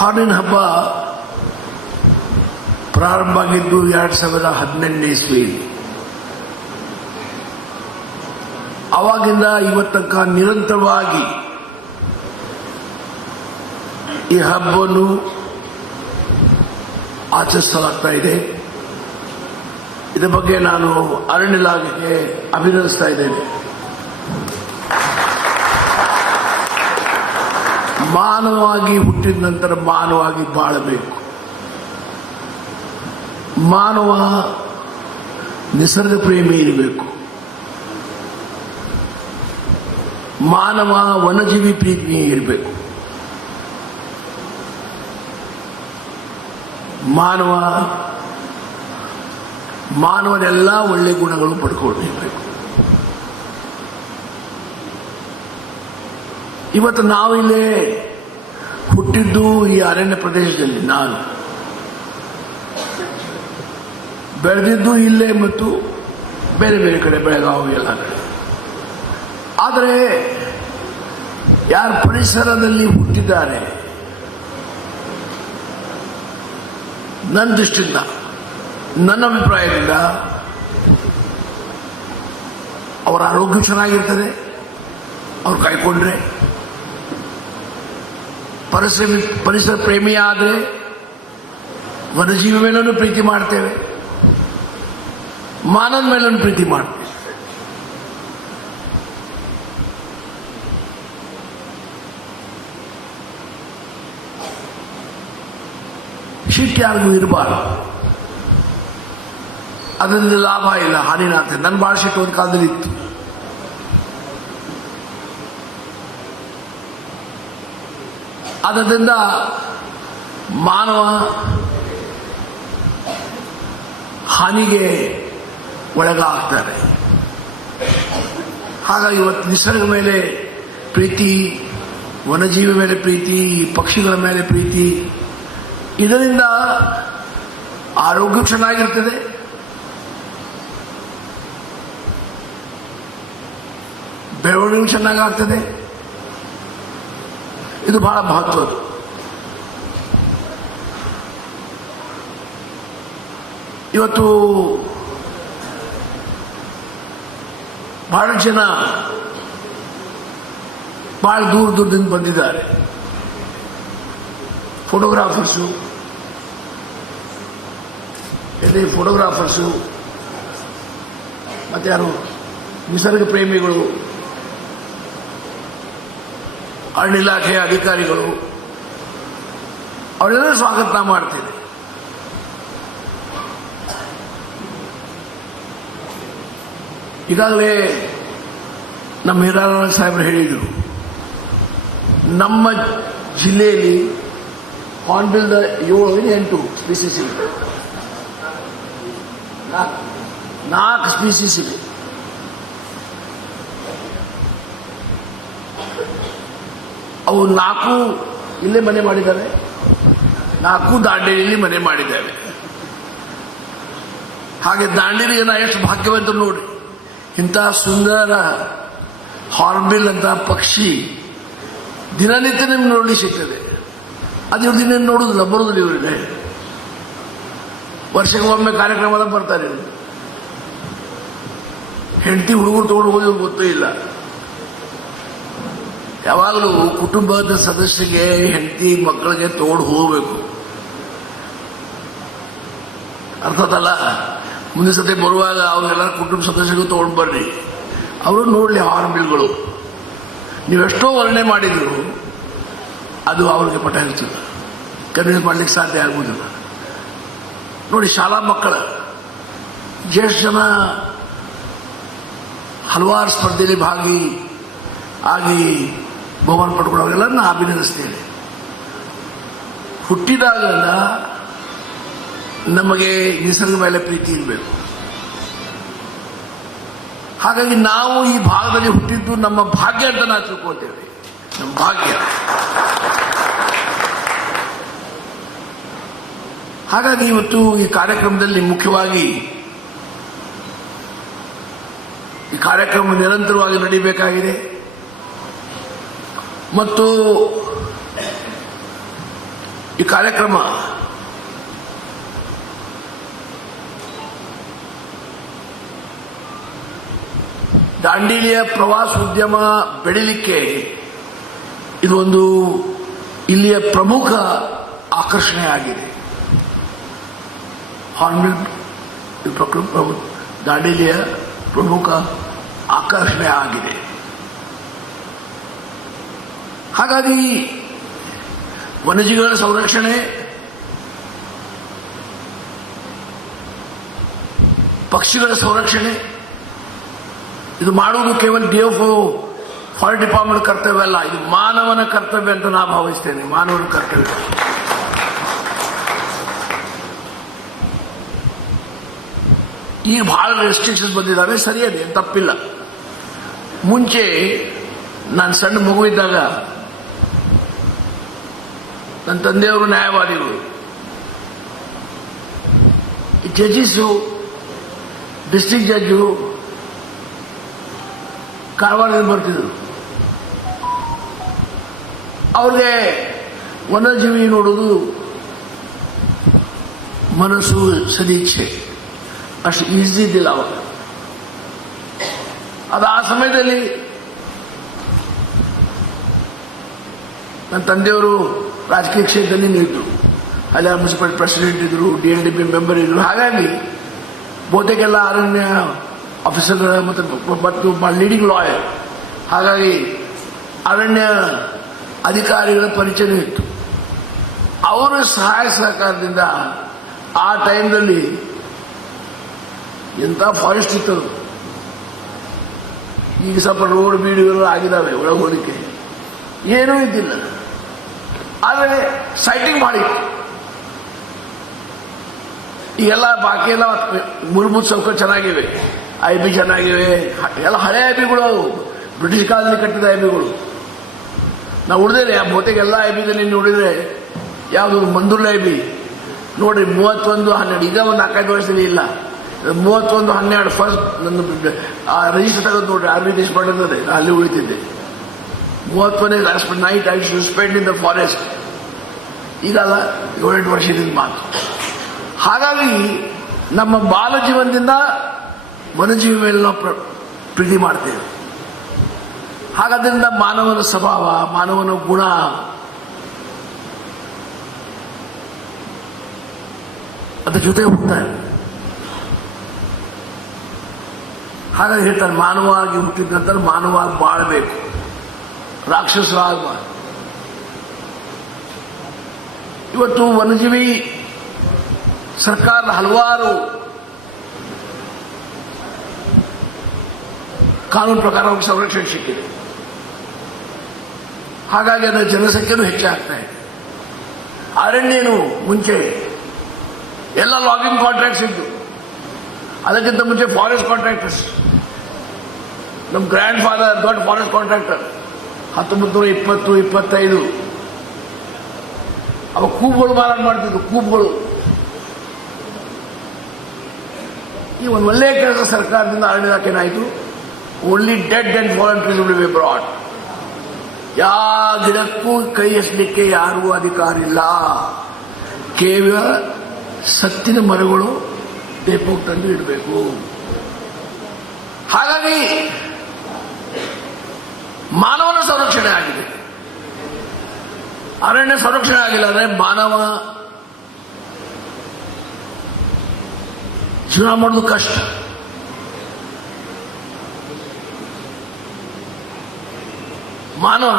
ಹಾಡಿನ ಹಬ್ಬ ಪ್ರಾರಂಭ ಆಗಿದ್ದು ಎರಡು ಸಾವಿರದ ಹದಿನೆಂಟನೇ ಇಸ್ವಿಯಲ್ಲಿ. ಅವಾಗಿಂದ ಇವತ್ತಕ್ಕ ನಿರಂತರವಾಗಿ ಈ ಹಬ್ಬವನ್ನು ಆಚರಿಸಲಾಗ್ತಾ ಇದೆ. ಇದರ ಬಗ್ಗೆ ನಾನು ಅರಣ್ಯ ಇಲಾಖೆಗೆ ಅಭಿನಂದಿಸ್ತಾ ಇದ್ದೇನೆ. ಮಾನವಾಗಿ ಹುಟ್ಟಿದ ನಂತರ ಮಾನವಾಗಿ ಬಾಳಬೇಕು. ಮಾನವ ನಿಸರ್ಗ ಪ್ರೇಮಿ ಇರಬೇಕು. ಮಾನವ ವನಜೀವಿ ಪ್ರೀತಿ ಇರಬೇಕು. ಮಾನವ ಮಾನವನೆಲ್ಲ ಒಳ್ಳೆ ಗುಣಗಳು ಪಡ್ಕೊಂಡಿರ್ಬೇಕು. ಇವತ್ತು ನಾವು ಇಲ್ಲೇ ಹುಟ್ಟಿದ್ದು ಈ ಅರಣ್ಯ ಪ್ರದೇಶದಲ್ಲಿ, ನಾನು. ಬೆಳೆದಿದ್ದು ಇಲ್ಲೇ ಮತ್ತು ಬೇರೆ ಬೇರೆ ಕಡೆ, ಬೆಳಗಾವಿ ಎಲ್ಲ ಕಡೆ. ಆದರೆ, ಯಾರು ಪರಿಸರದಲ್ಲಿ ಹುಟ್ಟಿದ್ದಾರೆ? ನನ್ನ ದೃಷ್ಟಿಯಿಂದ, ನನ್ನ ಅಭಿಪ್ರಾಯದಿಂದ ಅವರ ಆರೋಗ್ಯ ಚೆನ್ನಾಗಿರ್ತದೆ, ಅವ್ರು ಕಾಯ್ಕೊಂಡ್ರೆ ಪರಿಸರ ಪರಿಸರ ಪ್ರೇಮಿ ಆದರೆ ವನಜೀವಿ ಮೇಲೂ ಪ್ರೀತಿ ಮಾಡ್ತೇವೆ. ಮಾನವ ಮೇಲೂ ಪ್ರೀತಿ ಮಾಡ್ತೇವೆ. ಶಿಟ್ ಯಾರಿಗೂ ಇರಬಾರ್ದು. ಅದರಿಂದ ಲಾಭ ಇಲ್ಲ, ಹಾನಿನ ಆಗ್ತದೆ. ನನ್ನ ಭಾಳ ಶಿಟ್ಟು ಒಂದು ಕಾಲದಲ್ಲಿ ಇತ್ತು. ಅದರಿಂದ ಮಾನವ ಹಾನಿಗೆ ಒಳಗಾಗ್ತಾರೆ. ಹಾಗಾಗಿ ಇವತ್ತು ನಿಸರ್ಗ ಮೇಲೆ ಪ್ರೀತಿ ವನಜೀವಿ ಮೇಲೆ ಪ್ರೀತಿ, ಪಕ್ಷಿಗಳ ಮೇಲೆ ಪ್ರೀತಿ, ಇದರಿಂದ ಆರೋಗ್ಯ ಚೆನ್ನಾಗಿರ್ತದೆ. ಬೆಳವಣಿಗೆ ಚೆನ್ನಾಗಾಗ್ತದೆ. ಇದು ಬಹಳ ಮಹತ್ವದ್ದು. ಇವತ್ತು ಬಹಳ ಜನ ಬಹಳ ದೂರ ದೂರದಿಂದ ಬಂದಿದ್ದಾರೆ. ಫೋಟೋಗ್ರಾಫರ್ಸು ಇಲ್ಲಿ ಫೋಟೋಗ್ರಾಫರ್ಸು ಮತ್ತೆ ಯಾರು? ನಿಸರ್ಗ ಪ್ರೇಮಿಗಳು. ಅರಣ್ಯ ಇಲಾಖೆಯ ಅಧಿಕಾರಿಗಳು ಅವರೆಲ್ಲರೂ ಸ್ವಾಗತ ಮಾಡ್ತೀನಿ ಈಗಾಗಲೇ ನಮ್ಮ ಹೀರಾರಾಯಣ ಸಾಹೇಬರು ಹೇಳಿದರು, ನಮ್ಮ ಜಿಲ್ಲೆಯಲ್ಲಿ ಹಾರ್ನ್ಬಿಲ್ದ ಏಳು ಎಂಟು ಸ್ಪೀಸೀಸ್ ಇವೆ. ನಾಲ್ಕು. ಸ್ಪೀಸೀಸ್ ಇವೆ. ನಾಲ್ಕು ಇಲ್ಲೇ ಮನೆ ಮಾಡಿದ್ದಾರೆ. ನಾಲ್ಕು ದಾಂಡೇಲಿಯಲ್ಲಿ ಮನೆ ಮಾಡಿದ್ದಾರೆ. ಹಾಗೆ ದಾಂಡೇಲಿ ಜನ ಎಷ್ಟು ಭಾಗ್ಯವಂತ ನೋಡಿ. ಇಂತಹ ಸುಂದರ ಹಾರ್ಬಿಲ್ ಅಂತ ಪಕ್ಷಿ ದಿನನಿತ್ಯ ನಿಮ್ಗೆ ನೋಡ್ಲಿಕ್ಕೆ ಸಿಗ್ತದೆ. ಅದು ಇವ್ರು ದಿನ ನೋಡುದಿಲ್ಲ ಬರುದಿಲ್ಲ ಇವರಿಗೆ. ವರ್ಷಕ್ಕೆ ಒಮ್ಮೆ ಕಾರ್ಯಕ್ರಮದ ಬರ್ತಾರೆ. ಹೆಂಡತಿ ಹುಡುಗರು ತಗೊಂಡು ಹೋಗೋದು ಗೊತ್ತೇ ಇಲ್ಲ. ಯಾವಾಗಲೂ ಕುಟುಂಬದ ಸದಸ್ಯರಿಗೆ, ಹೆಂಡತಿ ಮಕ್ಕಳಿಗೆ ತೋಡು ಹೋಗಬೇಕು. ಅರ್ಥದಲ್ಲ? ಮುಂದಿನ ಸತಿ ಬರುವಾಗ ಅವರೆಲ್ಲ ಕುಟುಂಬ ಸದಸ್ಯರಿಗೂ ತಗೊಂಡು ಬರ್ರಿ. ಅವರು ನೋಡಲಿ ಹಾರ್ನ್ಬಿಲ್ಗಳು ನೀವೆಷ್ಟೋ ವರ್ಣೆ ಮಾಡಿದ್ರು, ಅದು ಅವ್ರಿಗೆ ಪಟ ಇರ್ತದೆ. ಕನ್ವಿನ್ಸ್ ಮಾಡ್ಲಿಕ್ಕೆ ಸಾಧ್ಯ ಆಗುವುದಿಲ್ಲ. ನೋಡಿ, ಶಾಲಾ ಮಕ್ಕಳ, ಜ್ಯೇಷ್ಠ ಜನ ಹಲವಾರು ಸ್ಪರ್ಧೆಯಲ್ಲಿ ಭಾಗಿ ಆಗಿ ಬಹುಮಾನ ಪಡ್ಕೊಳ್ಳೋರೆಲ್ಲ ನಾನು ಅಭಿನಂದಿಸ್ತೇನೆ. ಹುಟ್ಟಿದಾಗ ನಮಗೆ ನಿಸರ್ಗ ಮೇಲೆ ಪ್ರೀತಿ ಇರಬೇಕು. ಹಾಗಾಗಿ ನಾವು ಈ ಭಾಗದಲ್ಲಿ ಹುಟ್ಟಿದ್ದು ನಮ್ಮ ಭಾಗ್ಯ ಅಂತ ನಾವು ತಿಳ್ಕೊಳ್ತೇವೆ. ನಮ್ಮ ಭಾಗ್ಯ. ಹಾಗಾಗಿ ಇವತ್ತು ಈ ಕಾರ್ಯಕ್ರಮದಲ್ಲಿ ಮುಖ್ಯವಾಗಿ ಈ ಕಾರ್ಯಕ್ರಮ ನಿರಂತರವಾಗಿ ನಡೀಬೇಕಾಗಿದೆ. ಮತ್ತು ಈ ಕಾರ್ಯಕ್ರಮ ದಾಂಡೇಲಿಯ ಪ್ರವಾಸೋದ್ಯಮ ಬೆಳಿಲಿಕ್ಕೆ ಇದೊಂದು ಇಲ್ಲಿಯ ಪ್ರಮುಖ ಆಕರ್ಷಣೆ ಆಗಿದೆ ಹಾರ್ನ್ಬಿಲ್ ದಾಂಡೇಲಿಯ ಪ್ರಮುಖ ಆಕರ್ಷಣೆ ಆಗಿದೆ ಹಾಗಾಗಿ ವನ್ಯಜೀವಿಗಳ ಸಂರಕ್ಷಣೆ, ಪಕ್ಷಿಗಳ ಸಂರಕ್ಷಣೆ, ಇದು ಮಾಡುವುದು ಕೇವಲ ಡಿ ಎಫ್ ಫಾರೆಸ್ಟ್ ಡಿಪಾರ್ಟ್ಮೆಂಟ್ ಕರ್ತವ್ಯ ಅಲ್ಲ, ಇದು ಮಾನವನ ಕರ್ತವ್ಯ ಅಂತ ನಾನು ಭಾವಿಸ್ತೇನೆ, ಮಾನವನ ಕರ್ತವ್ಯ. ಈಗ ಬಹಳ ರೆಸ್ಟ್ರಿಕ್ಷನ್ಸ್ ಬಂದಿದ್ದಾವೆ, ಸರಿಯದೆ, ತಪ್ಪಿಲ್ಲ. ಮುಂಚೆ ನಾನು ಸಣ್ಣ ಮಗುವಿದ್ದಾಗ ನನ್ನ ತಂದೆಯವರು ನ್ಯಾಯವಾದಿಗಳು. ಜಡ್ಜಿಸು, ಡಿಸ್ಟ್ರಿಕ್ಟ್ ಜಡ್ಜು ಕಾರವಾರದಿಂದ ಬರ್ತಿದ್ರು. ಅವ್ರಿಗೆ ವನ್ಯಜೀವಿ ನೋಡೋದು ಮನಸ್ಸು ಸದೀಕ್ಷೆ. ಅಷ್ಟು ಈಸಿ ಇದ್ದಿಲ್ಲ ಅವಾಗ. ಅದು ಆ ಸಮಯದಲ್ಲಿ ನನ್ನ ತಂದೆಯವರು ರಾಜಕೀಯ ಕ್ಷೇತ್ರದಲ್ಲಿ ನಿಂತು ಅಲ್ಲಿ ಮುನ್ಸಿಪಲ್ ಪ್ರೆಸಿಡೆಂಟ್ ಇದ್ರು D N D P member ಇದ್ರು. ಹಾಗಾಗಿ ಬಹುತೇಕ ಎಲ್ಲ ಅರಣ್ಯ ಆಫೀಸರ್ ಮತ್ತು ಮತ್ತು ಲೀಡಿಂಗ್ ಲಾಯರ್ ಹಾಗಾಗಿ ಅರಣ್ಯ ಅಧಿಕಾರಿಗಳ ಪರಿಚಯ ಇತ್ತು. ಅವರ ಸಹಾಯ ಸಹಕಾರದಿಂದ ಆ ಟೈಮ್ನಲ್ಲಿ ಎಂಥ ಫಾರೆಸ್ಟ್ ಇತ್ತು. ಈಗ ಸ್ವಲ್ಪ ರೋಡ್ ಬೀಡಿಗಳು ಆಗಿದ್ದಾವೆ ಒಳಗೆ ಏನೂ ಇದ್ದಿಲ್ಲ. ಆದರೆ ಸೈಟಿಂಗ್ ಮಾಡಿ. ಈಗೆಲ್ಲ ಬಾಕಿ ಎಲ್ಲ ಮೂರು ಸೌಕರ್ಯ ಚೆನ್ನಾಗಿವೆ. ಐ ಬಿ ಚೆನ್ನಾಗಿವೆ. ಎಲ್ಲ ಹಳೆ ಐ ಬಿಗಳು ಅವು. ಬ್ರಿಟಿಷ್ ಕಾಲದಲ್ಲಿ ಕಟ್ಟಿದ ಐ ಬಿಗಳು ನಾವು ಉಳಿದ್ರೆ ಬಹುತೇಕ ಎಲ್ಲ ಐ ಬಿದಲ್ಲಿ ನೋಡಿದ್ರೆ ಯಾವುದು ಮಂದೂರ್ಲ ಐ ಬಿ ನೋಡ್ರಿ, ಮೂವತ್ತೊಂದು, ಹನ್ನೆರಡು. ಈಗ ಒಂದು ನಾಲ್ಕೈದು ವರ್ಷದಲ್ಲಿ ಇಲ್ಲ. ಮೂವತ್ತೊಂದು, ಹನ್ನೆರಡು ಫಸ್ಟ್ ನನ್ನ ರಿಜಿಸ್ಟರ್ ತಗೊಂಡು ನೋಡ್ರಿ ಆರ್ಮಿ ದೇಶ ಮಾಡಿರ್ತದೆ ಅಲ್ಲಿ ಉಳಿತಿದ್ದೆ. ಮೂವತ್ತೊಂದೇ last night I should spend in the forest ಇದಲ್ಲ ಏಳೆಂಟು ವರ್ಷದಿಂದ ಮಾತು. ಹಾಗಾಗಿ ನಮ್ಮ ಬಾಲ ಜೀವನದಿಂದ ವನಜೀವಿ ಮೇಲೆ ನಾವು ಪ್ರೀತಿ ಮಾಡ್ತೇವೆ. ಹಾಗಾದ್ರಿಂದ ಮಾನವನ ಸ್ವಭಾವ, ಮಾನವನ ಗುಣ, ಅದ್ರ ಜೊತೆ ಹೋಗ್ತಾರೆ ಹಾಗಾಗಿ ಹೇಳ್ತಾರೆ ಮಾನವಾಗಿ ಹುಟ್ಟಿದ ನಂತರ ಮಾನವಾಗಿ ಬಾಳಬೇಕು. ರಾಕ್ಷಸರಾಗಬಾರ್ದು ಇವತ್ತು ವನ್ಯಜೀವಿ ಸರ್ಕಾರದ ಹಲವಾರು ಕಾನೂನು ಪ್ರಕಾರ ಸಂರಕ್ಷಣೆ ಸಿಕ್ಕಿದೆ. ಹಾಗಾಗಿ ಅದರ ಜನಸಂಖ್ಯೆನೂ ಹೆಚ್ಚಾಗ್ತಾ ಇದೆ. ಅರಣ್ಯನು ಮುಂಚೆ ಎಲ್ಲ ಲಾಗಿಂಗ್ ಕಾಂಟ್ರಾಕ್ಟ್ಸ್ ಇದ್ದು. ಅದಕ್ಕಿಂತ ಮುಂಚೆ ಫಾರೆಸ್ಟ್ ಕಾಂಟ್ರಾಕ್ಟರ್ಸ್ ನಮ್ಮ ಗ್ರ್ಯಾಂಡ್ ಫಾದರ್ ದೊಡ್ಡ ಫಾರೆಸ್ಟ್ ಕಾಂಟ್ರಾಕ್ಟರ್ ಹತ್ತೊಂಬತ್ತು ನೂರ ಇಪ್ಪತ್ತು, ಇಪ್ಪತ್ತೈದು. ಅವ ಕೂಬ್ಗಳು ಮಾರಾಟ ಮಾಡ್ತಿದ್ರು, ಕೂಬ್ಗಳು. ಈ ಒಂದು ಒಳ್ಳೆಯ ಕೆಲಸ ಸರ್ಕಾರದಿಂದ ಅರಣ್ಯ ಏನಾಯಿತು? Only dead and volunteers will be brought ಯಾವ ಗಿಡಕ್ಕೂ ಕೈ ಎಸಲಿಕ್ಕೆ ಯಾರಿಗೂ ಅಧಿಕಾರ ಇಲ್ಲ. ಕೇವಲ ಸತ್ತಿನ ಮರಗಳು ತಂದು ಇಡಬೇಕು. ಹಾಗಾಗಿ ಮಾನವನ ಸಂರಕ್ಷಣೆ ಆಗಿದೆ. ಅರಣ್ಯ ಸಂರಕ್ಷಣೆ ಆಗಿಲ್ಲ ಅಂದ್ರೆ ಮಾನವ ಜೀವನ ಮಾಡೋದು ಕಷ್ಟ. ಮಾನವ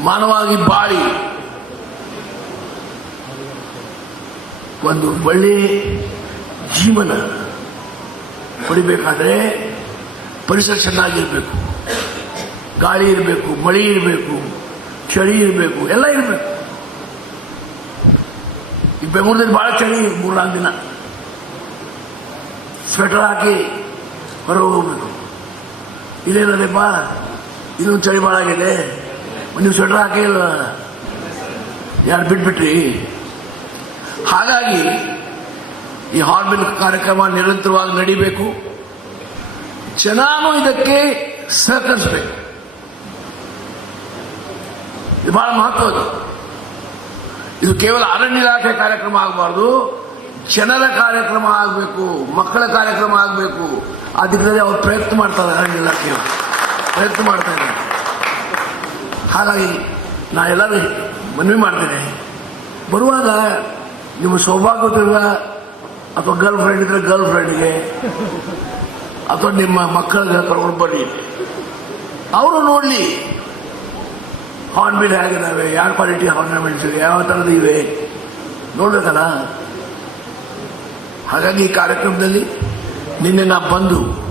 ಮಾನವಾಗಿ ಬಾಳಿ ಒಂದು ಒಳ್ಳೆ ಜೀವನ ಪಡಿಬೇಕಾದ್ರೆ ಪರಿಸರ ಚೆನ್ನಾಗಿರ್ಬೇಕು. ಗಾಳಿ ಇರಬೇಕು, ಮಳೆ ಇರಬೇಕು, ಚಳಿ ಇರಬೇಕು, ಎಲ್ಲ ಇರಬೇಕು. ಈ ಬೆಂಗಳೂರಲ್ಲಿ ಭಾಳ ಚಳಿ ಮೂರ್ನಾಲ್ಕು ದಿನ. ಸ್ವೆಟರ್ ಹಾಕಿ ಹೊರಗೆ ಹೋಗ್ಬೇಕು. ಇಲ್ಲೇನದಪ್ಪ ಇದೊಂದು ಚಳಿ ಭಾಳ ಆಗಿದೆ ನೀವು ಸ್ವೆಟರ್ ಹಾಕಿ ಇಲ್ಲ ಯಾರು ಬಿಟ್ಬಿಟ್ರಿ? ಹಾಗಾಗಿ ಈ ಹಾರ್ಬಿಲ್ ಕಾರ್ಯಕ್ರಮ ನಿರಂತರವಾಗಿ ನಡಿಬೇಕು. ಜನಾನು ಇದಕ್ಕೆ ಸಹಕರಿಸಬೇಕು. ಇದು ಬಹಳ ಮಹತ್ವದ್ದು. ಇದು ಕೇವಲ ಅರಣ್ಯ ಇಲಾಖೆ ಕಾರ್ಯಕ್ರಮ ಆಗಬಾರ್ದು. ಜನರ ಕಾರ್ಯಕ್ರಮ ಆಗಬೇಕು, ಮಕ್ಕಳ ಕಾರ್ಯಕ್ರಮ ಆಗಬೇಕು. ಆ ದಿಕ್ಕದಲ್ಲಿ ಅವ್ರು ಪ್ರಯತ್ನ ಮಾಡ್ತಾರೆ ಅರಣ್ಯ ಇಲಾಖೆಯವರು. ಪ್ರಯತ್ನ ಮಾಡ್ತಾ ಇದ್ದಾರೆ. ಹಾಗಾಗಿ ನಾ ಎಲ್ಲರೂ ಮನವಿ ಮಾಡ್ತೇನೆ. ಬರುವಾಗ ನಿಮ್ಮ ಸೌಭಾಗ್ಯವಿಲ್ಲ ಅಥವಾ ಗರ್ಲ್ ಫ್ರೆಂಡ್ ಇದ್ರೆ ಗರ್ಲ್ ಫ್ರೆಂಡ್ಗೆ ಅಥವಾ ನಿಮ್ಮ ಮಕ್ಕಳಿಗೆ ಕರ್ಕೊಂಡು ಬನ್ನಿ ಅವರು ನೋಡಲಿ. ಹಾರ್ನ್ಬಿಲ್ ಹೇಗಿದ್ದಾವೆ ಯಾವ ಕ್ವಾಲಿಟಿ ಹಾರ್ನಮೆಂಟ್ಸ್ ಯಾವ ಥರದ್ದು ಇವೆ? ನೋಡ್ಬೇಕಲ್ಲ? ಹಾಗಾಗಿ ಈ ಕಾರ್ಯಕ್ರಮದಲ್ಲಿ ನಿನ್ನೆ ನಾ ಬಂದು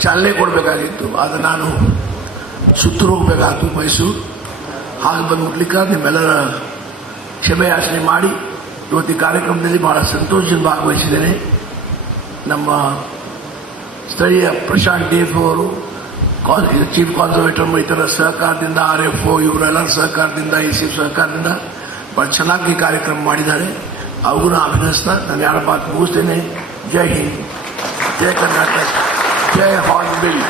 ಚಾಲನೆ ಕೊಡಬೇಕಾಗಿತ್ತು. ಆದರೆ ನಾನು ಸುತ್ತೂರು ಹೋಗಬೇಕಾಯ್ತು ಮೈಸೂರು. ಹಾಗೆ ಬಂದು ಮುಟ್ಲಿಕ್ಕೆ ನಿಮ್ಮೆಲ್ಲರ ಕ್ಷಮೆ ಯಾಚನೆ ಮಾಡಿ ಇವತ್ತು ಈ ಕಾರ್ಯಕ್ರಮದಲ್ಲಿ ಬಹಳ ಸಂತೋಷದಿಂದ ಭಾಗವಹಿಸಿದ್ದೇನೆ. ನಮ್ಮ ಸ್ಥಳೀಯ ಪ್ರಶಾಂತ್ ದೇವ್ ಅವರು ಚೀಫ್ ಕಾನ್ಸರ್ವೇಟರ್ ಇತರ ಸಹಕಾರದಿಂದ ಆರ್ ಎಫ್ ಒ ಇವರೆಲ್ಲರ ಸಹಕಾರದಿಂದ ಇ ಸಿ ಸಹಕಾರದಿಂದ ಬಹಳ ಚೆನ್ನಾಗಿ ಈ ಕಾರ್ಯಕ್ರಮ ಮಾಡಿದ್ದಾರೆ ಅವ್ರಿಗೂ ನಾನು ಅಭಿನಯಿಸ್ತಾ ನಾನು ಯಾರ ಮಾತು ಮುಗಿಸ್ತೇನೆ ಜೈ ಹಿಂದ್ ಜೈ ಕರ್ನಾಟಕ ಜೈ ಹಾರ್ನ್ ಬಿಲ್